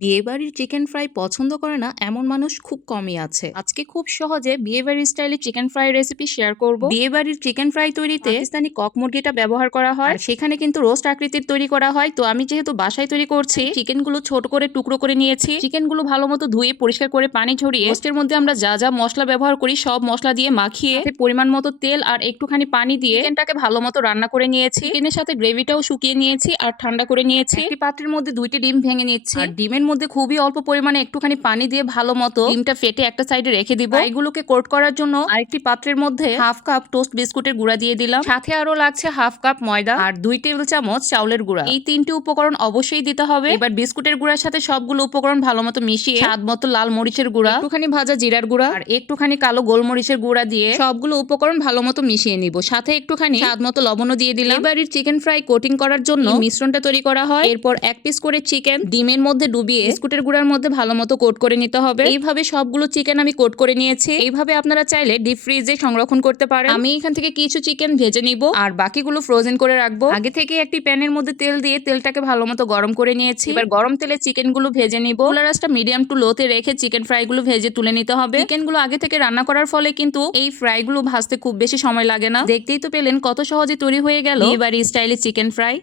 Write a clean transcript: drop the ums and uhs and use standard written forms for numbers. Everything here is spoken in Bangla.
বিয়েবাড়ির চিকেন ফ্রাই পছন্দ করে না এমন মানুষ খুব কমই আছে। আজকে খুব সহজে বিয়েবাড়ির স্টাইলে চিকেন ফ্রাই রেসিপি শেয়ার করব। বিয়েবাড়ির চিকেন ফ্রাই তৈরিতে পাকিস্তানি কক মুরগিটা ব্যবহার করা হয়, আর সেখানে কিন্তু রোস্ট আকৃতির তৈরি করা হয়। তো আমি যেহেতু বাসায় তৈরি করছি, চিকেনগুলো ছোট করে টুকরো করে নিয়েছি। চিকেনগুলো ভালো মতো ধুয়ে পরিষ্কার করে পানি ঝরিয়ে রোস্টের মধ্যে আমরা যা যা মশলা ব্যবহার করি সব মশলা দিয়ে মাখিয়ে পরিমাণ মতো তেল আর একটুখানি পানি দিয়ে চিকেনটাকে ভালো মতো রান্না করে নিয়েছি। চিকেনের সাথে গ্রেভিটাও শুকিয়ে নিয়েছি আর ঠান্ডা করে নিয়েছি। একটি পাত্রের মধ্যে 2টি ডিম ভেঙে নিচ্ছি, আর ডিমের মধ্যে খুবই অল্প পরিমাণে একটুখানি পানি দিয়ে ভালো মতো ডিমটা ফেটে একটা সাইডে রেখে দিব। এগুলোকে কোট করার জন্য আরেকটি পাত্রের মধ্যে হাফ কাপ টোস্ট বিস্কুটের গুঁড়া দিয়ে দিলাম, সাথে আরো লাগছে হাফ কাপ ময়দা আর 2 টেবিল চামচ চাউলের গুঁড়া। এই 3টি উপকরণ অবশ্যই দিতে হবে। এবার বিস্কুটের গুঁড়ার সাথে সবগুলো উপকরণ ভালো মতো মিশিয়ে স্বাদ মতো লাল মরিচের গুঁড়া, একটুখানি ভাজা জিরার গুঁড়া আর একটুখানি কালো গোলমরিচের গুঁড়া দিয়ে সবগুলো উপকরণ ভালো মতো মিশিয়ে নিব। সাথে একটুখানি স্বাদ মতো লবণও দিয়ে দিলাম। এবারের চিকেন ফ্রাই কোটিং করার জন্য মিশ্রণটা তৈরি করা হয়। এরপর 1 পিস করে চিকেন ডিমের মধ্যে ডুবিয়ে বিস্কুটের গুঁড়ার মধ্যে ভালো মতো কোট করে নিতে হবে। এইভাবে সবগুলো চিকেন আমি কোট করে নিয়েছি। এইভাবে আপনারা চাইলে ডিপ ফ্রিজে সংরক্ষণ করতে পারেন। আমি এখান থেকে কিছু চিকেন ভেজে নিব আর বাকিগুলো ফ্রোজেন করে রাখবো। আগে থেকে একটি প্যানের মধ্যে তেল দিয়ে তেলটাকে ভালো মতো গরম করে নিয়েছি। এবার গরম তেলে চিকেনগুলো ভেজে নিব। চুলার আঁচটা মিডিয়াম টু লোতে রেখে চিকেন ফ্রাইগুলো ভেজে তুলে নিতে হবে। চিকেনগুলো আগে থেকে রান্না করার ফলে কিন্তু এই ফ্রাইগুলো ভাজতে খুব বেশি সময় লাগে না। দেখতেই তো পেলেন কত সহজে তৈরি হয়ে গেল বিয়েবাড়ি স্টাইলে চিকেন ফ্রাই।